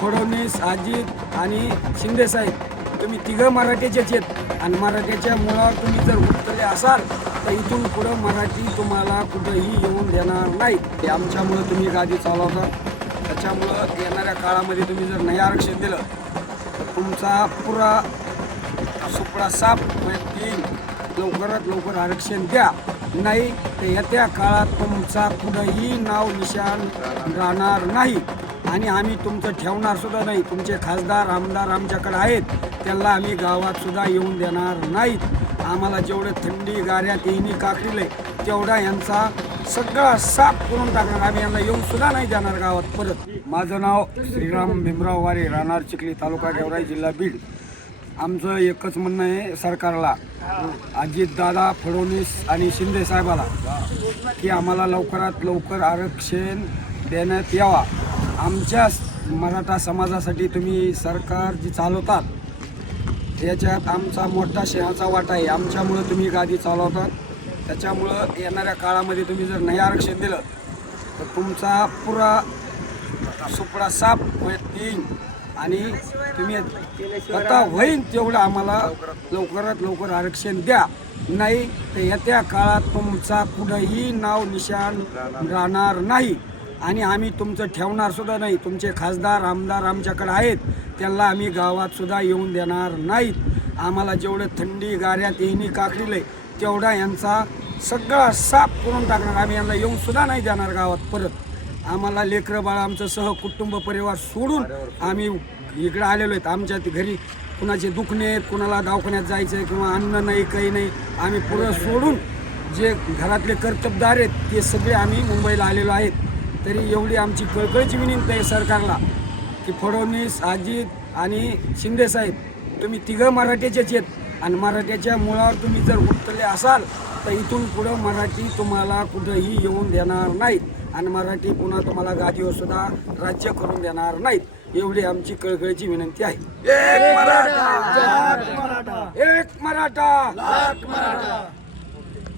फडणवीस अजित आणि शिंदेसाहेब तुम्ही तिघं मराठीचेच आहेत. आणि मराठीच्या मुळावर तुम्ही जर उठलेले असाल तर इथून पुढं मराठी तुम्हाला कुठंही येऊन देणार नाही. ते आमच्यामुळं तुम्ही गादी चालवता. त्याच्यामुळं येणाऱ्या काळामध्ये तुम्ही जर नाही आरक्षण दिलं तर तुमचा पुरा सुपडा साप येईल लवकरात लवकर आरक्षण द्या. नाही तर येत्या काळात तुमचा कुठंही नाव निशान राहणार नाही. आणि आम्ही तुमचं ठेवणार सुद्धा नाही. तुमचे खासदार आमदार आमच्याकडे आहेत. त्यांना आम्ही गावात सुद्धा येऊन देणार नाहीत. आम्हाला जेवढं थंडी गाऱ्या तिन्ही काकडीले तेवढा यांचा सगळा साफ करून टाकणार. आम्ही यांना येऊन सुद्धा नाही देणार गावात परत. माझं नाव श्रीराम भीमराव वारे राहणार चिखली तालुका गेवराई जिल्हा बीड. आमचं एकच म्हणणं आहे सरकारला. अजितदादा फडणवीस आणि शिंदे साहेबाला की आम्हाला लवकरात लवकर आरक्षण देण्यात यावा. आमच्या मराठा समाजासाठी तुम्ही सरकार जी चालवतात याच्यात आमचा मोठा शेहाचा वाटा आहे. आमच्यामुळं तुम्ही गादी चालवतात. त्याच्यामुळं येणाऱ्या काळामध्ये तुम्ही जर नाही आरक्षण दिलं तर तुमचा पुरा सुपडा साफ येईल आणि तुम्ही आता होईन तेवढं आम्हाला लवकरात लवकर आरक्षण द्या. नाही तर येत्या काळात तुमचा कुठंही नाव निशाण राहणार नाही. आणि आम्ही तुमचं ठेवणार सुद्धा नाही. तुमचे खासदार आमदार आमच्याकडे आहेत. त्यांना आम्ही गावात सुद्धा येऊन देणार नाहीत. आम्हाला जेवढं थंडी गाऱ्यात येईनी काकडीले तेवढा यांचा सगळा साफ करून टाकणार. आम्ही यांना येऊन सुद्धा नाही देणार गावात परत. आम्हाला लेकरं बाळ आमचं सह कुटुंब परिवार सोडून आम्ही इकडे आलेलो आहेत. आमच्या ते घरी कुणाचे दुखणे आहेत कुणाला दवाखान्यात जायचं आहे किंवा अन्न नाही काही नाही. आम्ही पुढं सोडून जे घरातले कर्तबदार आहेत ते सगळे आम्ही मुंबईला आलेलो आहेत. तरी एवढी आमची कळकळीची विनंती आहे सरकारला की फडणवीस अजित आणि शिंदे साहेब तुम्ही तिघं मराठीचेच आहेत आणि मराठ्याच्या मुळावर तुम्ही जर उठले असाल तर इथून पुढं मराठी तुम्हाला कुठंही येऊन देणार नाहीत आणि मराठी पुन्हा तुम्हाला गादीवर सुद्धा राज्य करून देणार नाहीत. एवढी आमची कळकळीची विनंती आहे. एक मराठा! एक मराठा!